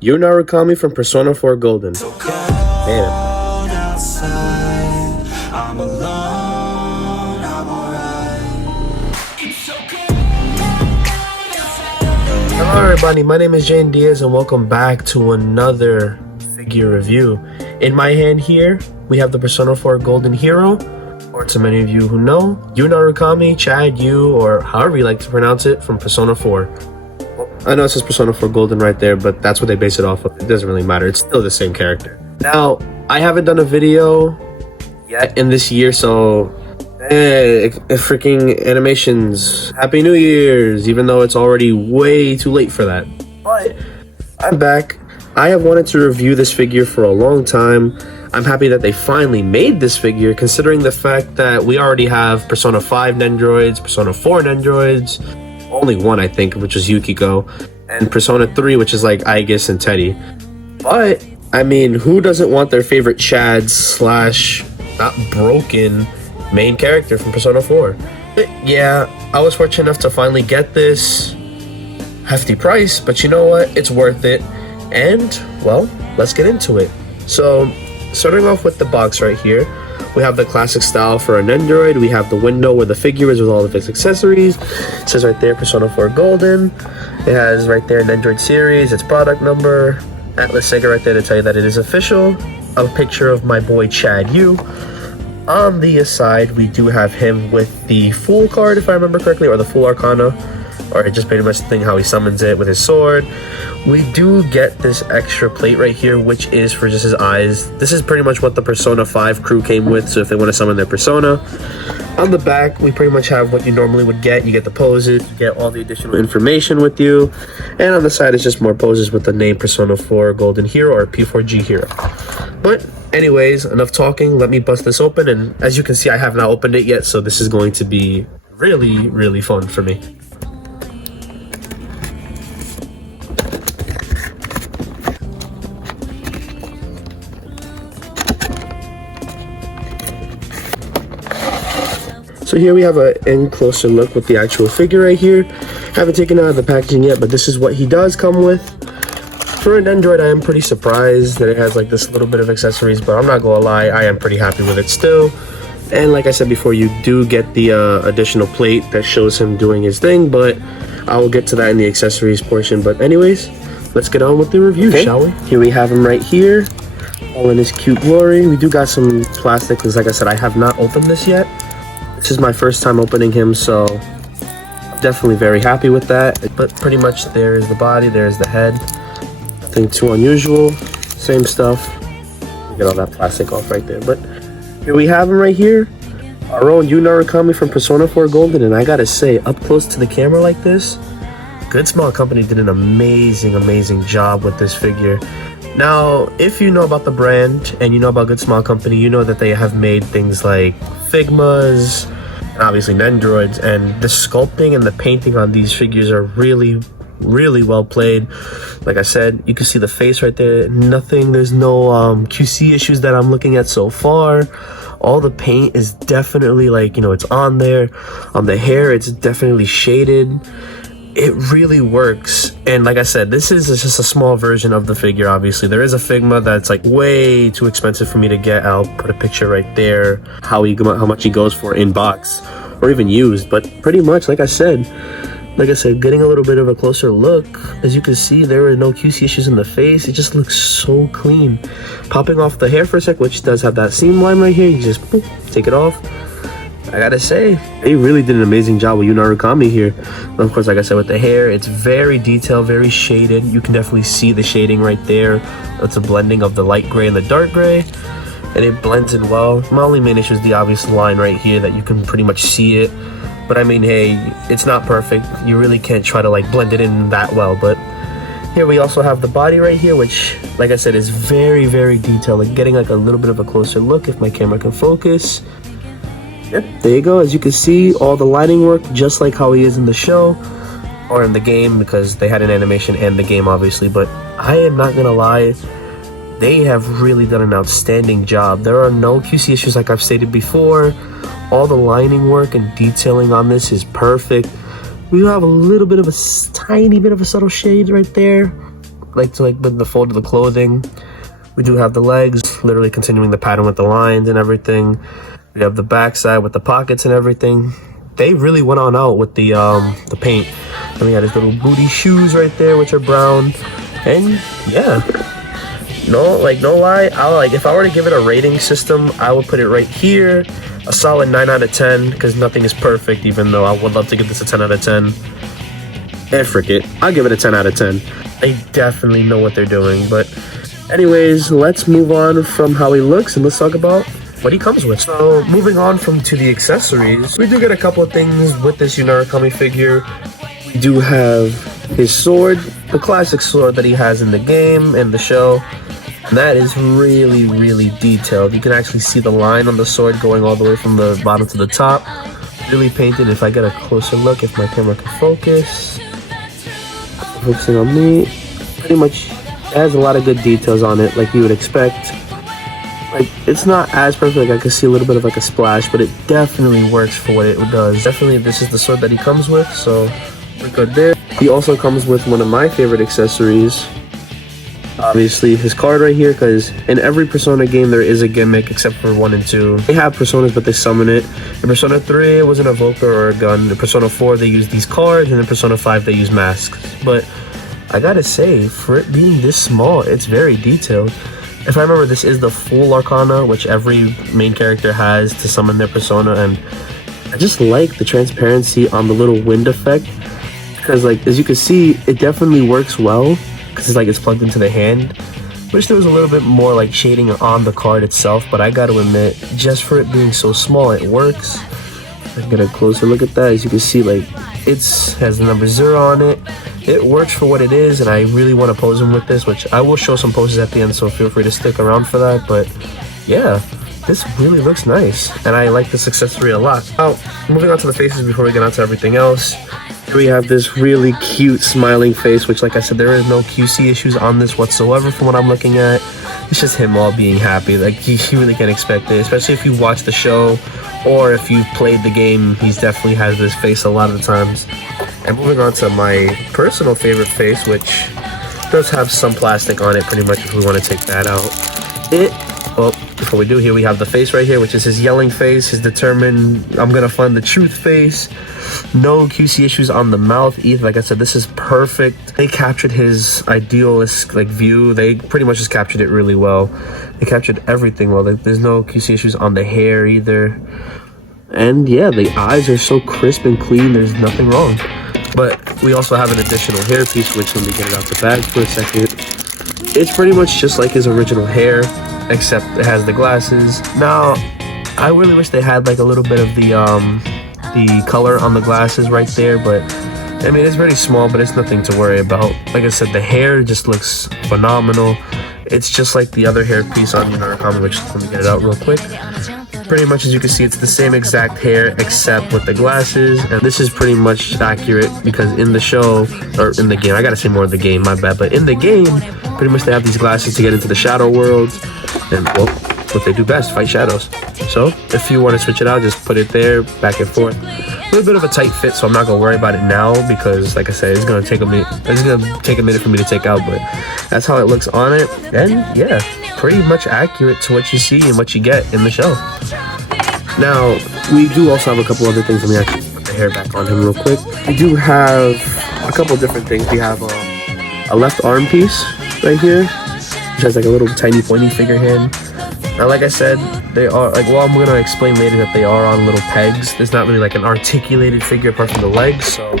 You're Narukami from Persona 4 Golden. Man. Hello everybody, my name is Jane Diaz and welcome back to another figure review. In my hand here, we have the Persona 4 Golden Hero, or to many of you who know, Yu Narukami, Chad, Yu, or however you like to pronounce it, from Persona 4. I know it says Persona 4 Golden right there, but that's what they base it off of. It doesn't really matter, it's still the same character. Now, I haven't done a video yet in this year, so freaking animations, Happy New Year's, even though it's already way too late for that. But I'm back. I have wanted to review this figure for a long time. I'm happy that they finally made this figure, considering the fact that we already have Persona 5 Nendoroids, Persona 4 Nendoroids, only one I think, which is Yukiko, and Persona 3, which is like Aegis and Teddy. But I mean, who doesn't want their favorite Chad slash not broken main character from Persona 4? But yeah, I was fortunate enough to finally get this hefty price, but you know what? It's worth it. And well, let's get into it. So, starting off with the box right here, we have the classic style for a Nendoroid. We have the window where the figure is with all of its accessories. It says right there Persona 4 Golden. It has right there Nendoroid series, its product number, Atlas Sega right there to tell you that it is official. A picture of my boy Chad Yu. On the side, we do have him with the Fool card, if I remember correctly, or the Fool Arcana, or just pretty much the thing how he summons it with his sword. We do get this extra plate right here, which is for just his eyes. This is pretty much what the Persona 5 crew came with, so if they want to summon their Persona. On the back, we pretty much have what you normally would get. You get the poses, you get all the additional information with you. And on the side, it's just more poses with the name Persona 4 Golden Hero or P4G Hero. But anyways, enough talking. Let me bust this open. And as you can see, I have not opened it yet, so this is going to be really, really fun for me. So here we have a closer look with the actual figure right here. Haven't taken it out of the packaging yet, but this is what he does come with. For an Nendoroid, I am pretty surprised that it has like this little bit of accessories, but I'm not gonna lie, I am pretty happy with it still. And like I said before, you do get the additional plate that shows him doing his thing, but I will get to that in the accessories portion. But anyways, let's get on with the review, shall we? Here we have him right here, all in his cute glory. We do got some plastic, because like I said, I have not opened this yet. This is my first time opening him, so I'm definitely very happy with that. But pretty much there is the body, there is the head. Nothing too unusual, same stuff. Get all that plastic off right there. But here we have him right here, our own Yu Narukami from Persona 4 Golden. And I gotta say, up close to the camera like this, Good Small Company did an amazing job with this figure. Now, if you know about the brand and you know about Good Small Company, you know that they have made things like Figmas and obviously Nendoroids, and the sculpting and the painting on these figures are really well played. Like I said, you can see the face right there. There's no QC issues that I'm looking at so far. All the paint is definitely like, you know, it's on there. On the hair, it's definitely shaded. It really works. And like I said, this is just a small version of the figure. Obviously there is a Figma that's like way too expensive for me to get. I'll put a picture right there how much he goes for in box or even used. But pretty much like I said, getting a little bit of a closer look, as you can see, there are no QC issues in the face. It just looks so clean. Popping off the hair for a sec, which does have that seam line right here, you just boop, take it off. I gotta say, they really did an amazing job with Yu Narukami here. And of course, like I said, with the hair, it's very detailed, very shaded. You can definitely see the shading right there. It's a blending of the light gray and the dark gray, and it blends in well. My only main issue is the obvious line right here that you can pretty much see it. But I mean, hey, it's not perfect. You really can't try to like blend it in that well. But here we also have the body right here, which, like I said, is very detailed. Like getting like a little bit of a closer look if my camera can focus. Yep, there you go. As you can see, all the lighting work just like how he is in the show or in the game, because they had an animation and the game obviously. But I am not gonna lie, they have really done an outstanding job. There are no QC issues like I've stated before. All the lining work and detailing on this is perfect. We have a little bit of a tiny bit of a subtle shade right there, the fold of the clothing. We do have the legs, literally continuing the pattern with the lines and everything. We have the backside with the pockets and everything. They really went on out with the paint. And we got his little booty shoes right there, which are brown. And yeah, no lie, if I were to give it a rating system, I would put it right here, a solid 9 out of 10, because nothing is perfect, even though I would love to give this a 10 out of 10. And frick it, I'll give it a 10 out of 10. They definitely know what they're doing. But anyways, let's move on from how he looks and let's talk about what he comes with. So moving on to the accessories, we do get a couple of things with this Narukami figure. We do have his sword, the classic sword that he has in the game and the show. And that is really, really detailed. You can actually see the line on the sword going all the way from the bottom to the top. Really painted. If I get a closer look, if my camera can focus. Focusing on me. Pretty much has a lot of good details on it, like you would expect. Like, it's not as perfect, like I can see a little bit of like a splash, but it definitely works for what it does. Definitely, this is the sword that he comes with, so we're good there. He also comes with one of my favorite accessories. Obviously, his card right here, because in every Persona game there is a gimmick except for 1 and 2. They have Personas, but they summon it. In Persona 3, it was an evoker or a gun. In Persona 4, they use these cards, and in Persona 5, they use masks. But I gotta say, for it being this small, it's very detailed. If I remember, this is the full Arcana, which every main character has to summon their Persona, and I just like the transparency on the little wind effect, because like, as you can see, it definitely works well, because it's plugged into the hand. Wish there was a little bit more like shading on the card itself, but I gotta admit, just for it being so small, it works. I can get a closer look at that. As you can see, like, has the number 0 on it. It works for what it is, and I really want to pose him with this, which I will show some poses at the end, so feel free to stick around for that. But yeah, this really looks nice, and I like this accessory a lot. Now, moving on to the faces before we get on to everything else. Here we have this really cute smiling face, which, like I said, there is no QC issues on this whatsoever from what I'm looking at. It's just him all being happy. Like, you really can't expect it, especially if you watch the show or if you've played the game. He's definitely has this face a lot of the times. And moving on to my personal favorite face, which does have some plastic on it pretty much if we want to take that out. Before we do, here we have the face right here, which is his yelling face, his determined, I'm gonna find the truth face. No QC issues on the mouth either. Like I said, this is perfect. They captured his idealist view. They pretty much just captured it really well. They captured everything well. There's no QC issues on the hair either. And yeah, the eyes are so crisp and clean, there's nothing wrong. But we also have an additional hair piece, which, let me get it out the bag for a second. It's pretty much just like his original hair, except it has the glasses. Now, I really wish they had like a little bit of the color on the glasses right there, but I mean, it's very small, but it's nothing to worry about. Like I said, the hair just looks phenomenal. It's just like the other hair piece on Narukami, which, let me get it out real quick. Pretty much, as you can see, it's the same exact hair except with the glasses, and this is pretty much accurate because in the show, or in the game, I gotta say more of the game, my bad, but in the game, pretty much they have these glasses to get into the shadow worlds, and well, what they do best, fight shadows. So if you want to switch it out, just put it there, back and forth. A little bit of a tight fit, so I'm not gonna worry about it now because, like I said, it's gonna take a minute for me to take out, but that's how it looks on it. And yeah, pretty much accurate to what you see and what you get in the show. Now, we do also have a couple other things. Let me actually put the hair back on him real quick. We do have a couple different things. We have a left arm piece right here, which has like a little tiny pointy figure hand. Now, like I said, they are I'm gonna explain later that they are on little pegs. There's not really like an articulated figure apart from the legs, so you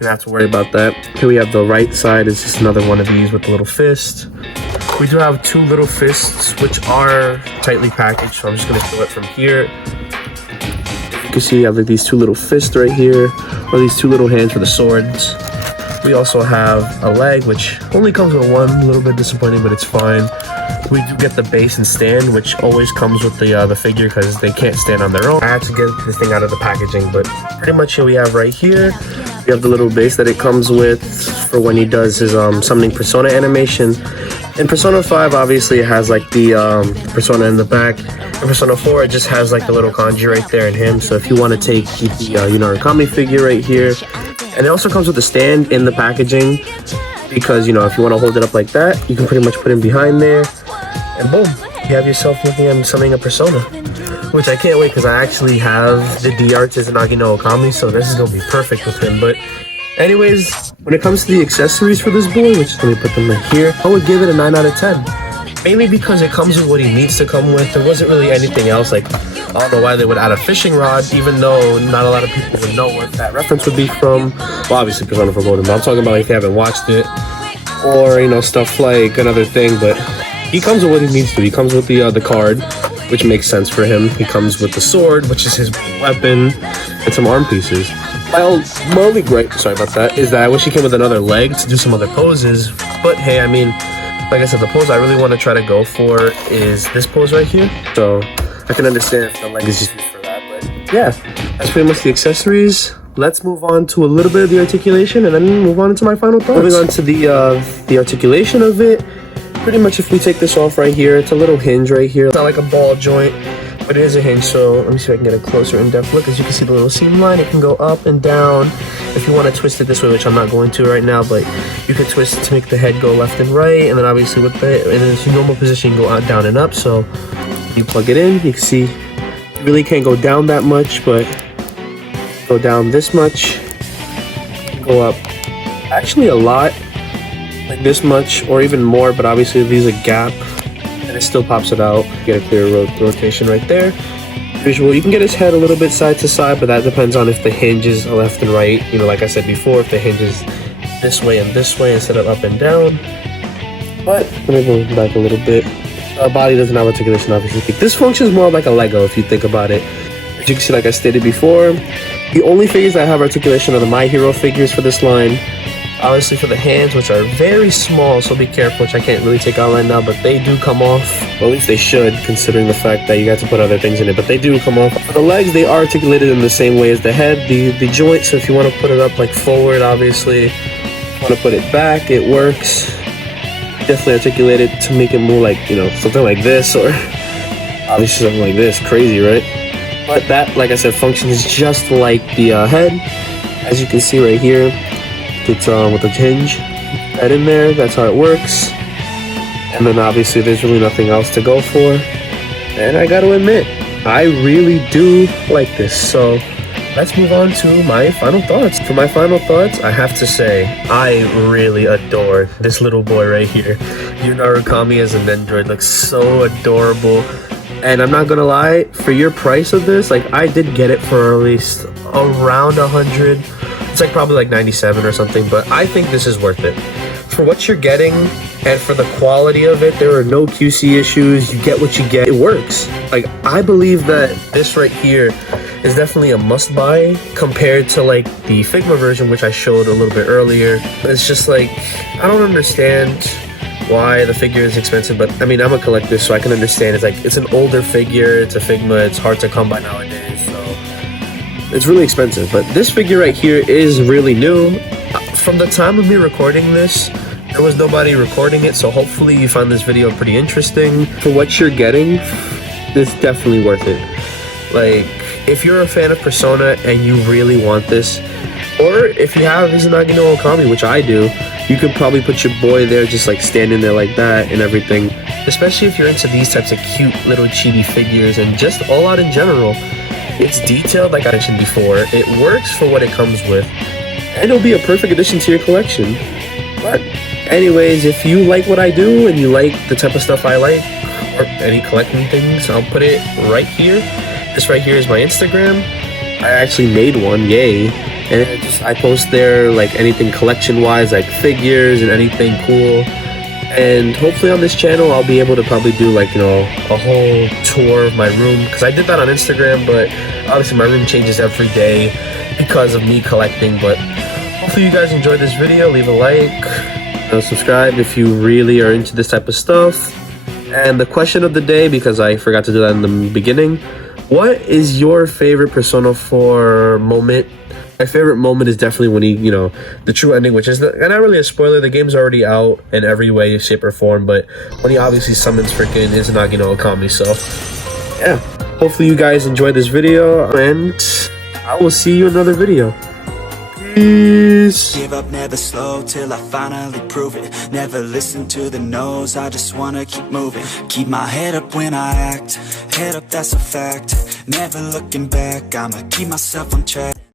don't have to worry about that. Here we have the right side is just another one of these with the little fist. We do have 2 little fists, which are tightly packaged, so I'm just gonna show it from here. You can see we have like these 2 little fists right here, or these 2 little hands for the swords. We also have a leg, which only comes with 1, a little bit disappointing, but it's fine. We do get the base and stand, which always comes with the figure because they can't stand on their own. I had to get this thing out of the packaging, but pretty much here we have right here. We have the little base that it comes with for when he does his summoning persona animation. In Persona 5, obviously, it has like the persona in the back. In Persona 4, it just has like the little kanji right there in him. So if you want to take the Narukami figure right here, and it also comes with a stand in the packaging. because, you know, if you want to hold it up like that, you can pretty much put him behind there, and boom, you have yourself looking at summoning a persona, which I can't wait because I actually have the D-Arts as Nagi no Okami, so this is going to be perfect with him. But anyways, when it comes to the accessories for this boy, which let me put them right here, I would give it a 9 out of 10. Mainly because it comes with what he needs to come with. There wasn't really anything else. Like, I don't know why they would add a fishing rod, even though not a lot of people would know what that reference would be from. Well, obviously Persona Forbidden, but I'm talking about like if they haven't watched it, or, you know, stuff like another thing. But he comes with what he needs to. He comes with the card, which makes sense for him. He comes with the sword, which is his weapon, and some arm pieces. My only gripe, sorry about that, is that I wish he came with another leg to do some other poses. But hey, I mean, like I said, the pose I really want to try to go for is this pose right here. So I can understand if the leg is just used for that. But yeah, that's pretty much the accessories. Let's move on to a little bit of the articulation and then move on into my final thoughts. Moving on to the articulation of it. Pretty much if we take this off right here, it's a little hinge right here. It's not like a ball joint, but it is a hinge. So let me see if I can get a closer in-depth look. As you can see the little seam line, it can go up and down. If you want to twist it this way, which I'm not going to right now, but you could twist it to make the head go left and right. And then obviously with the, in its normal position, go out, down and up. So when you plug it in, you can see you really can't go down that much, but go down this much, go up actually a lot, like this much or even more, but obviously there's a gap and it still pops it out. You get a clear rotation right there. Visual, you can get his head a little bit side to side, but that depends on if the hinge is left and right. You know, like I said before, if the hinge is this way and this way instead of up and down. But let me go back a little bit. Our body doesn't have articulation, obviously. This functions more like a Lego if you think about it. As you can see, like I stated before, the only figures that have articulation are the My Hero figures for this line. Obviously for the hands, which are very small, so be careful, which I can't really take out right now, but they do come off. Well, at least they should, considering the fact that you got to put other things in it, but they do come off. For the legs, they are articulated in the same way as the head, the joint, so if you want to put it up like forward, obviously, if you want to put it back, it works. Definitely articulate it to make it more like, you know, something like this, or obviously something like this. Crazy, right? But that, like I said, functions just like the head. As you can see right here, it's with a hinge right in there. That's how it works. And then obviously there's really nothing else to go for. And I gotta admit, I really do like this. So let's move on to my final thoughts. For my final thoughts, I have to say, I really adore this little boy right here. Your Narukami as a Nendoroid looks so adorable. And I'm not gonna lie, for your price of this, like I did get it for at least around 100. It's like probably like 97 or something, but I think this is worth it. For what you're getting and for the quality of it, there are no QC issues. You get what you get. It works. Like I believe that this right here is definitely a must buy compared to like the Figma version, which I showed a little bit earlier. It's just like, I don't understand why the figure is expensive, but I mean, I'm a collector, so I can understand. It's like, it's an older figure, it's a Figma, it's hard to come by nowadays, so it's really expensive. But this figure right here is really new. From the time of me recording this, there was nobody recording it, so hopefully you found this video pretty interesting. For what you're getting, it's definitely worth it. Like, if you're a fan of Persona and you really want this, or if you have Izanagi no Okami, which I do, you could probably put your boy there just like standing there like that and everything. Especially if you're into these types of cute little chibi figures and just all out in general. It's detailed like I mentioned before. It works for what it comes with. And it'll be a perfect addition to your collection. But anyways, if you like what I do and you like the type of stuff I like, or any collecting things, I'll put it right here. This right here is my Instagram. I actually made one, yay. And I post there like anything collection wise, like figures and anything cool. And hopefully on this channel I'll be able to probably do like, you know, a whole tour of my room, because I did that on Instagram, but obviously my room changes every day because of me collecting. But hopefully you guys enjoyed this video. Leave a like, subscribe if you really are into this type of stuff. And the question of the day, because I forgot to do that in the beginning, what is your favorite Persona 4 moment? My favorite moment is definitely when he, you know, the true ending, which is not really a spoiler. The game's already out in every way, shape, or form, but when he obviously summons freaking Izanagi no Okami. So, yeah. Hopefully you guys enjoyed this video, and I will see you in another video. Peace. Give up, never slow till I finally prove it. Never listen to the no's, I just wanna keep moving. Keep my head up when I act, head up, that's a fact. Never looking back, I'ma keep myself on track.